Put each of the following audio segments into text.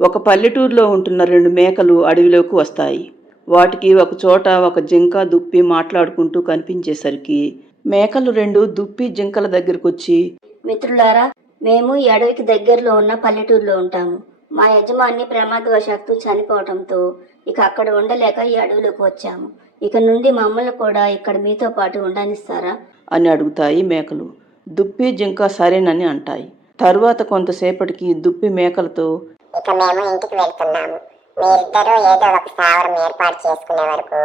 ఒక పల్లెటూరులో ఉంటున్న 2 మేకలు అడవిలోకి వస్తాయి. వాటికి ఒకచోట ఒక జింక, దుప్పి మాట్లాడుకుంటూ కనిపించేసరికి మేకలు 2 దుప్పి, జింకల దగ్గరకొచ్చి, మిత్రులారా, మేము ఈ అడవికి దగ్గరలో ఉన్న పల్లెటూరులో ఉంటాము. మా యజమాని ప్రమాదవశాత్తు చనిపోవటంతో ఇక అక్కడ ఉండలేక ఈ అడవిలోకి వచ్చాము. ఇక నుండి మమ్మల్ని కూడా ఇక్కడ మీతో పాటు ఉండనిస్తారా అని అడుగుతాయి మేకలు. దుప్పి, జింక సరేనని అంటాయి. తరువాత కొంతసేపటికి దుప్పి మేకలతో, ఇక మేము ఇంటికి వెళ్తున్నాము. మీరిద్దరూ ఏదో ఒక స్థావరం ఏర్పాటు చేసుకునే వరకు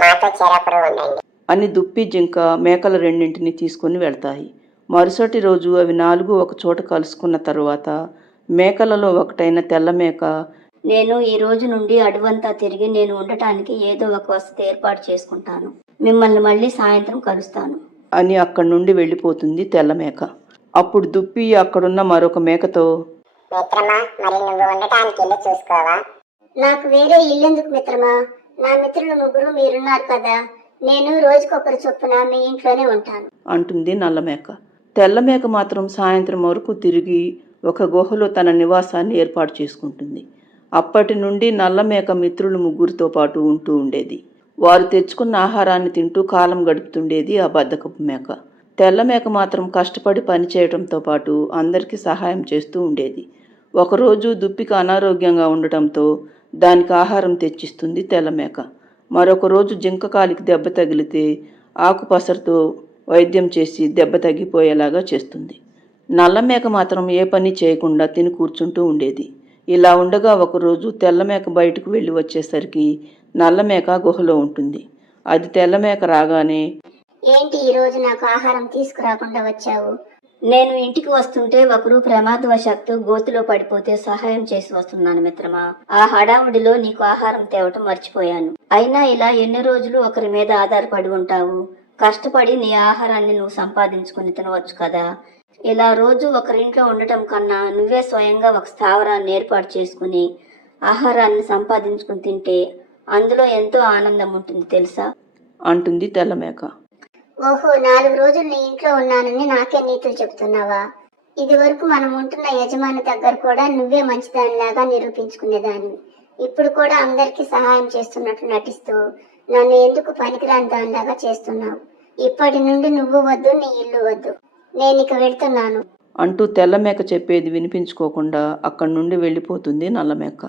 మాతో చెరొకరు ఉండండి అని దుప్పి, జింక మేకల రెండింటిని తీసుకుని వెళ్తాయి. మరుసటి రోజు అవి 4 ఒక చోట కలుసుకున్న తరువాత మేకలలో ఒకటైన తెల్ల మేక, నేను ఈ రోజు నుండి అడవంతా తిరిగి నేను ఉండటానికి ఏదో ఒక వసతి ఏర్పాటు చేసుకుంటాను. మిమ్మల్ని మళ్ళీ సాయంత్రం కలుస్తాను అని అక్కడి నుండి వెళ్ళిపోతుంది తెల్ల మేక. అప్పుడు దుప్పి అక్కడున్న మరొక మేకతో, మిత్రమా, మరి నువ్వు ఉండటానికి ఇల్లు చూసుకోవా? నాకు వేరే ఇల్లెందుకు మిత్రమా? నా మిత్రులు 3 మీరున్నారు కదా, నేను రోజుకొకరు చొప్పున మీ ఇంట్లోనే ఉంటాను అంటుంది నల్లమేక. తెల్లమేక మాత్రం సాయంత్రం వరకు తిరిగి ఒక గుహలో తన నివాసాన్ని ఏర్పాటు చేసుకుంటుంది. అప్పటి నుండి నల్లమేక మిత్రులు 3తో పాటు ఉంటూ ఉండేది. వారు తెచ్చుకున్న ఆహారాన్ని తింటూ కాలం గడుపుతుండేది ఆ బద్ధకపు మేక. తెల్లమేక మాత్రం కష్టపడి పనిచేయడంతో పాటు అందరికీ సహాయం చేస్తూ ఉండేది. ఒకరోజు దుప్పికి అనారోగ్యంగా ఉండటంతో దానికి ఆహారం తెచ్చిస్తుంది తెల్లమేక. మరొక రోజు జింక కాలికి దెబ్బ తగిలితే ఆకుపసరుతో వైద్యం చేసి దెబ్బ తగ్గిపోయేలాగా చేస్తుంది. నల్లమేక మాత్రం ఏ పని చేయకుండా తిని కూర్చుంటూ ఉండేది. ఇలా ఉండగా ఒకరోజు తెల్లమేక బయటకు వెళ్ళి వచ్చేసరికి నల్లమేక గుహలో ఉంటుంది. అది తెల్లమేక రాగానే, ఏంటి ఈరోజు నాకు ఆహారం తీసుకురాకుండా వచ్చావు? నేను ఇంటికి వస్తుంటే ఒకరు ప్రమాదవశాత్తు గోతిలో పడిపోతే సహాయం చేసి వస్తున్నాను మిత్రమా. ఆ హడావుడిలో నీకు ఆహారం తేవటం మర్చిపోయాను. అయినా ఇలా ఎన్ని రోజులు ఒకరి మీద ఆధారపడి ఉంటావు? కష్టపడి నీ ఆహారాన్ని నువ్వు సంపాదించుకుని తినవచ్చు కదా. ఇలా రోజు ఒకరింట్లో ఉండటం కన్నా నువ్వే స్వయంగా ఒక స్థావరాన్ని ఏర్పాటు చేసుకుని ఆహారాన్ని సంపాదించుకుని తింటే అందులో ఎంతో ఆనందం ఉంటుంది తెలుసా అంటుంది తెల్లమేక. ఓహో, 4 రోజులు నీ ఇంట్లో ఉన్నానని నాకే నీతులు చెప్తున్నావా? ఇది వరకు మనం ఉంటున్న యజమాని దగ్గర కూడా నువ్వే మంచిదానిలాగా నిరూపించుకునేదాన్ని. ఇప్పుడు కూడా అందరికీ సహాయం చేస్తున్నట్లు నటిస్తూ నన్ను ఎందుకు పనికిరాని దానిలాగా చేస్తున్నావు? ఇప్పటి నుండి నువ్వు వద్దు, నీ ఇల్లు వద్దు. నేనిక వెళ్తున్నాను అంటూ తెల్లమేక చెప్పేది వినిపించుకోకుండా అక్కడి నుండి వెళ్ళిపోతుంది నల్లమేక.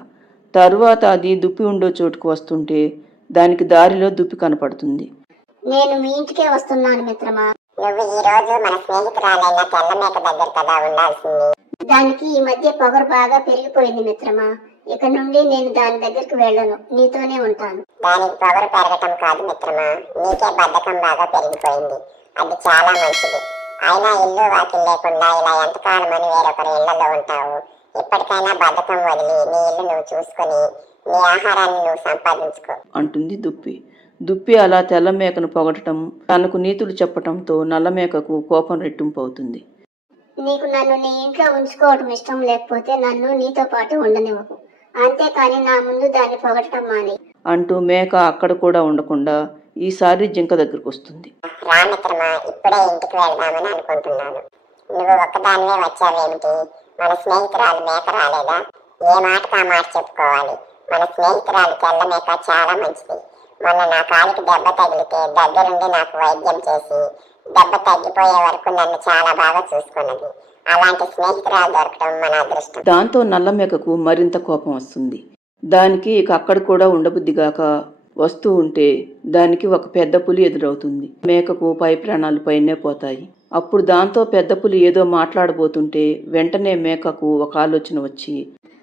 తరువాత అది దుప్పి ఉండే చోటుకు వస్తుంటే దానికి దారిలో దుప్పి కనపడుతుంది. నేను మీ ఇంటికే వస్తున్నాను మిత్రమా. నువ్వు ఈ రోజు మన స్నేహితురాలైన తెల్లమేక దగ్గర కదా ఉండాల్సింది. దానికి ఈ మధ్య పొగరు బాగా పెరిగిపోయింది మిత్రమా. ఇక నుండి నేను దాని దగ్గరికి వెళ్ళను, నీతోనే ఉంటాను. దానికి పొగరు పెరగటం కాదు మిత్రమా, నీకే బద్ధకం బాగా పెరిగిపోయింది. అది చాలా మంచిది. అయినా ఇల్లు వాకిలు లేకుండా ఇలా ఎంతకాలం అని వేరొకరి ఇళ్లలో ఉంటావు? ఇప్పటికైనా బద్ధకం వదిలి నీ ఇల్లు నువ్వు చూసుకుని నీ ఆహారాన్ని నువ్వు సంపాదించుకో అంటుంది దుప్పి. దుప్పి అలా తెల్లమేకను పొగడటం, తనకు నీతులు చెప్పటంతో నల్లమేకకు కోపం రెట్టింపు అవుతుంది. నీకు నన్ను నీ ఇంట్లో ఉంచుకోవడం ఇష్టం లేకపోతే నన్ను నీతో పాటు ఉండనివ్వకు. అంతేకాని నా ముందు దాన్ని పొగడటం మాని అంటూ మేక అక్కడ కూడా ఉండకుండా ఈసారి జింక దగ్గరకు వస్తుంది. రా మిత్రమా, ఇప్పుడే ఇంటికి వెళ్దామని అనుకుంటున్నాను. నువ్వు ఒక్కదానివే వచ్చావేమిటి? మన స్నేహితురాలు మేక రాలేదా? ఏ మాటకు ఆ మాట చెప్పుకోవాలి. మన స్నేహితురాలు తెల్ల మేక చాలా మంచిది. మొన్న నా కాలికి దెబ్బ తగిలితే దగ్గరుండి నాకు వైద్యం చేసి దెబ్బ తగ్గిపోయే వరకు నన్ను చాలా బాగా చూసుకున్నది. అలాంటి స్నేహితురాలు దొరకడం మన అదృష్టం. దాంతో నల్లమేకకు మరింత కోపం వస్తుంది. దానికి ఇక అక్కడ కూడా ఉండబుద్దిగాక వస్తూ ఉంటే దానికి ఒక పెద్ద పులి ఎదురవుతుంది. మేకకు పై ప్రాణాలు పైనే పోతాయి. అప్పుడు దాంతో పెద్ద పులి ఏదో మాట్లాడబోతుంటే వెంటనే మేకకు ఒక ఆలోచన వచ్చి,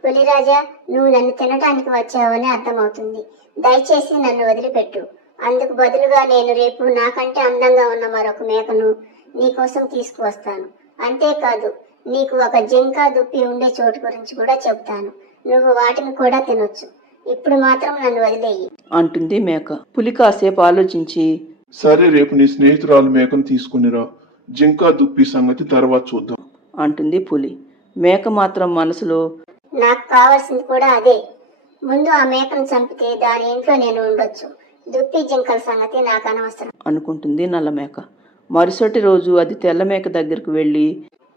పులిరాజా, నువ్వు నన్ను తినడానికి వచ్చావని అర్థమవుతుంది. దయచేసి నన్ను వదిలిపెట్టు. అందుకు బదులుగా నేను రేపు నాకంటే అందంగా ఉన్న మరొక మేకను నీకోసం తీసుకువస్తాను. అంతేకాదు, నీకు ఒక జింక, దుప్పి ఉండే చోటు గురించి కూడా చెబుతాను. నువ్వు వాటిని కూడా తినొచ్చు. ఇప్పుడు మాత్రం నన్ను వదిలేయి అంటుంది మేక. పులి కాసేపు ఆలోచించి, సరే, రేపు నీ స్నేహితురాలు మేకను తీసుకునిరా. జింక, దుప్పి సంగతి తర్వాత చూద్దాం అంటుంది పులి. మేక మాత్రం మనసులో, నాకు కావాల్సింది కూడా అదే. ముందు ఆ మేకను చంపితే దాని ఇంట్లో నేను ఉండొచ్చు. దుప్పి, జింకల సంగతి నాకు అనవసరం అనుకుంటుంది నల్లమేక. మరుసటి రోజు అది తెల్లమేక దగ్గరకు వెళ్ళి,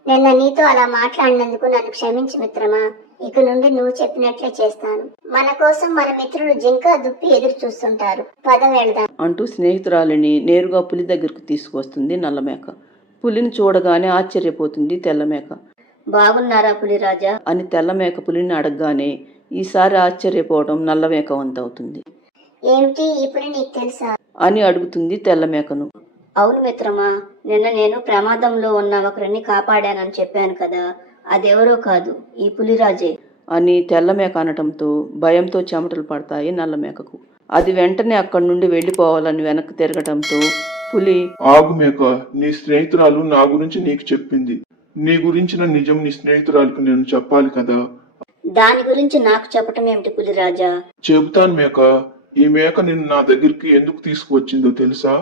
నిన్న నీతో అలా మాట్లాడినందుకు నన్ను క్షమించు మిత్రమా. ఇక నుండి నువ్వు చెప్పినట్లే చేస్తాను. మన కోసం మన మిత్రులు జింక దుప్పి ఎదురు చూస్తుంటారు. పద వెళదాం అంటూ స్నేహితురాలిని నేరుగా పులి దగ్గరకు తీసుకువస్తుంది నల్లమేక. పులిని చూడగానే ఆశ్చర్యపోతుంది తెల్లమేక. బాగున్నారా పులిరాజా? అని తెల్లమేక పులిని అడగగానే ఈసారి ఆశ్చర్యపోవడం నల్లమేక వంతవుతుంది. ఏమిటి ఇప్పుడు నీకు తెలుసా అని అడుగుతుంది తెల్లమేకను. అవును మిత్రమా, నిన్న నేను ప్రమాదంలో ఉన్న ఒకరిని కాపాడానని చెప్పాను కదా, అదెవరో కాదు, ఈ పులిరాజే అని తెల్లమేక అనటంతో భయంతో చెమటలు పడతాయి నల్లమేకకు. అది వెంటనే అక్కడి నుండి వెళ్ళిపోవాలని వెనక్కి తిరగటంతో పులి, ఆగు మేక, నీ స్నేహితురాలు నా గురించి నీకు చెప్పింది. నీ గురించిన నిజం నీ స్నేహితురాలకు నేను చెప్పాలి కదా. దాని గురించి నాకు చెప్పటం ఏమిటి పులిరాజా? చెబుతాను మేక. ఈ మేక నిన్ను నా దగ్గరికి ఎందుకు తీసుకువచ్చిందో తెలుసా?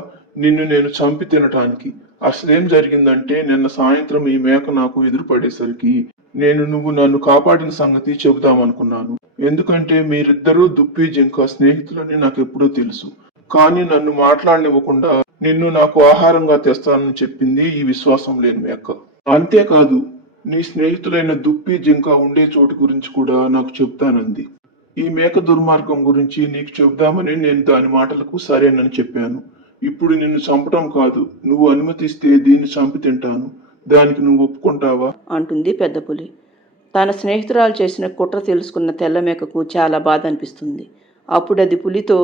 నిన్ను నేను చంపి తినటానికి. అసలేం జరిగిందంటే నిన్న సాయంత్రం ఈ మేక నాకు ఎదురుపడేసరికి నువ్వు నన్ను కాపాడిన సంగతి చెబుదామనుకున్నాను. ఎందుకంటే మీరిద్దరూ దుప్పి జింక స్నేహితులని నాకు ఎప్పుడూ తెలుసు. కానీ నన్ను మాట్లాడనివ్వకుండా నిన్ను నాకు ఆహారంగా తెస్తానని చెప్పింది ఈ విశ్వాసం లేని మేక. అంతేకాదు, నీ స్నేహితులైన దుప్పి జింక ఉండే చోటు గురించి కూడా నాకు చెప్తానంది. ఈ మేక దుర్మార్గం గురించి నీకు చెబుదామని నేను దాని మాటలకు సరేనని చెప్పాను. ఇప్పుడు నిన్ను చంపటం కాదు, నువ్వు అనుమతిస్తే దీన్ని చంపి తింటాను. దానికి నువ్వు ఒప్పుకుంటావా? అంటుంది పెద్ద పులి. తన స్నేహితురాలు చేసిన కుట్ర తెలుసుకున్న తెల్లమేకకు చాలా బాధ అనిపిస్తుంది. అప్పుడు అది పులితో,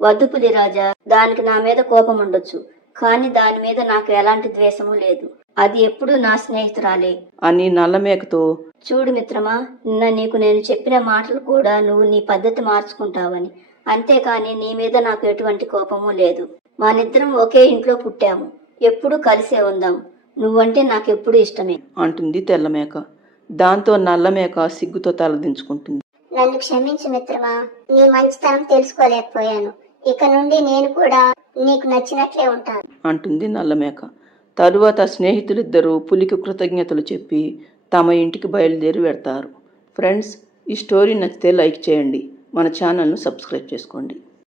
వద్దు పులిరాజా, దానికి నా మీద కోపం ఉండొచ్చు, కానీ దాని మీద నాకు ఎలాంటి ద్వేషము లేదు. అది ఎప్పుడూ నా స్నేహితురాలే అని నల్లమేకతో, చూడు మిత్రమా, నిన్న నీకు నేను చెప్పిన మాటలు కూడా నువ్వు నీ పద్ధతి మార్చుకుంటావని. అంతేకాని నీ మీద నాకు ఎటువంటి కోపము లేదు. మనిద్దరం ఒకే ఇంట్లో పుట్టాము, ఎప్పుడూ కలిసే ఉందాం. నువ్వంటే నాకెప్పుడు ఇష్టమే అంటుంది తెల్లమేక. దాంతో నల్లమేక సిగ్గుతో తలదించుకుంటుంది. నన్ను క్షమించు మిత్రమా, నీ మంచితనం తెలుసుకోలేకపోయాను. ఇక నుండి నేను కూడా నీకు నచ్చినట్లే ఉంటాను అంటుంది నల్లమేక. తరువాత స్నేహితులిద్దరూ పులికి కృతజ్ఞతలు చెప్పి తమ ఇంటికి బయలుదేరి వెడతారు. ఫ్రెండ్స్, ఈ స్టోరీ నచ్చితే లైక్ చేయండి, మన ఛానల్ను సబ్స్క్రైబ్ చేసుకోండి.